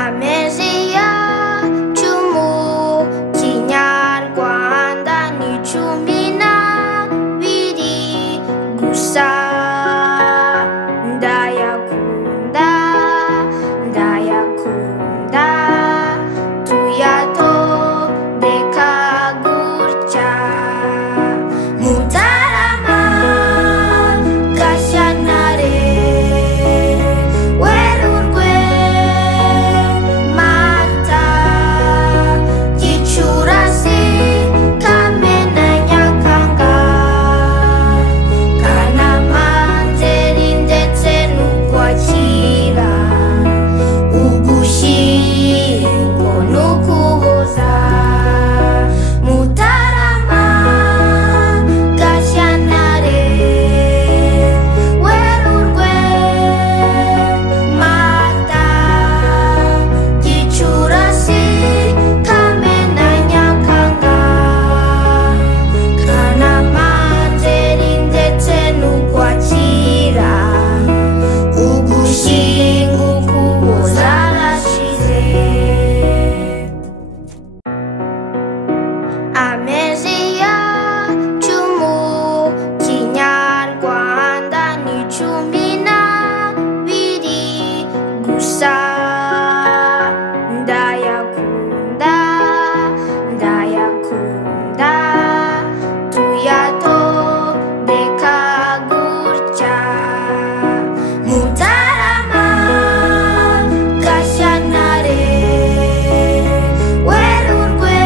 amezi yacu kinyarwanda ni 12 gusa. Ndayakunda, ndayakunda, tuyatondeka gutya: Mutarama, Gashyantare, Werurwe, Mata, Gicurasi, Kamena, Nyakanga, Kanama, Nzeri ndetse n'Ukwakira, Ugushyingo n'Ukuboza. Mutarama, Gashyantare, Werurwe, Mata, Gicurasi, Kamena, Nyakanga, Kanama, Nzeri ndetse n'Ukwakira, Ugushyingo, Ukuboza arashize. Amezi yacu kinyarwanda ni 12 gusa. Ndayakunda, ndayakunda, tuyatondeka gutya: Mutarama, Gashyantare, Werurwe,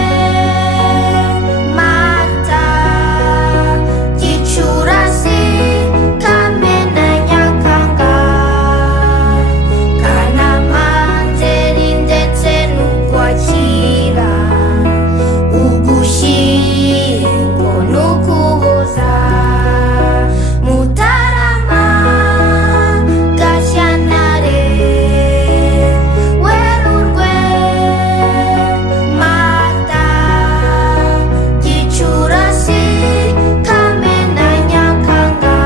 Mata, Gicurasi, Kamena, Nyakanga, Kanama, Nzeri ndetse n'Ukwakira, Ugushyingo n'Ukuboza. Mutarama, Gashyantare, Werurwe, Mata, Gicurasi, Kamena, Nyakanga,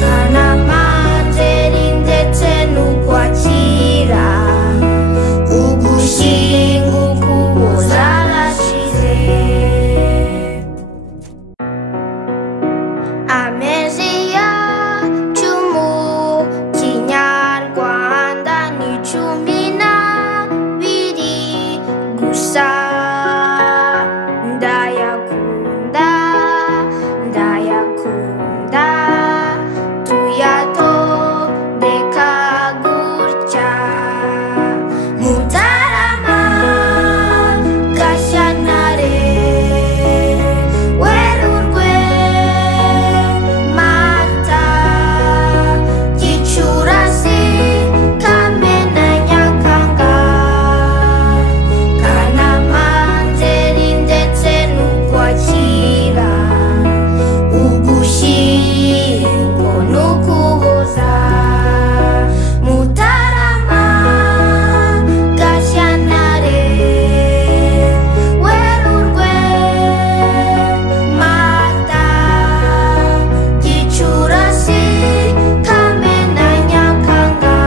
Kanama, Nzeri ndetse n'Ukwakira, Ugushyingo, Ukuboza arashize. Amezi yacu kinyarwanda ni 12 gusa. Ndayakunda, ndayakunda, tuyatondeka gutya: Mutarama, Gashyantare, Werurwe, Mata, Gicurasi, Kamena, Nyakanga, Kanama, Nzeri ndetse n'Ukwakira, Ugushyingo n'Ukuboza. Mutarama, Gashyantare, Werurwe, Mata, Gicurasi, Kamena, Nyakanga,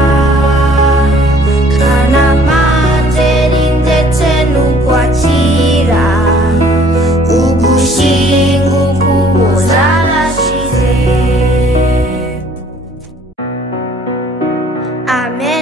Kanama, Nzeri ndetse n'Ukwakira, Ugushyingo, Ukuboza arashize. Amen.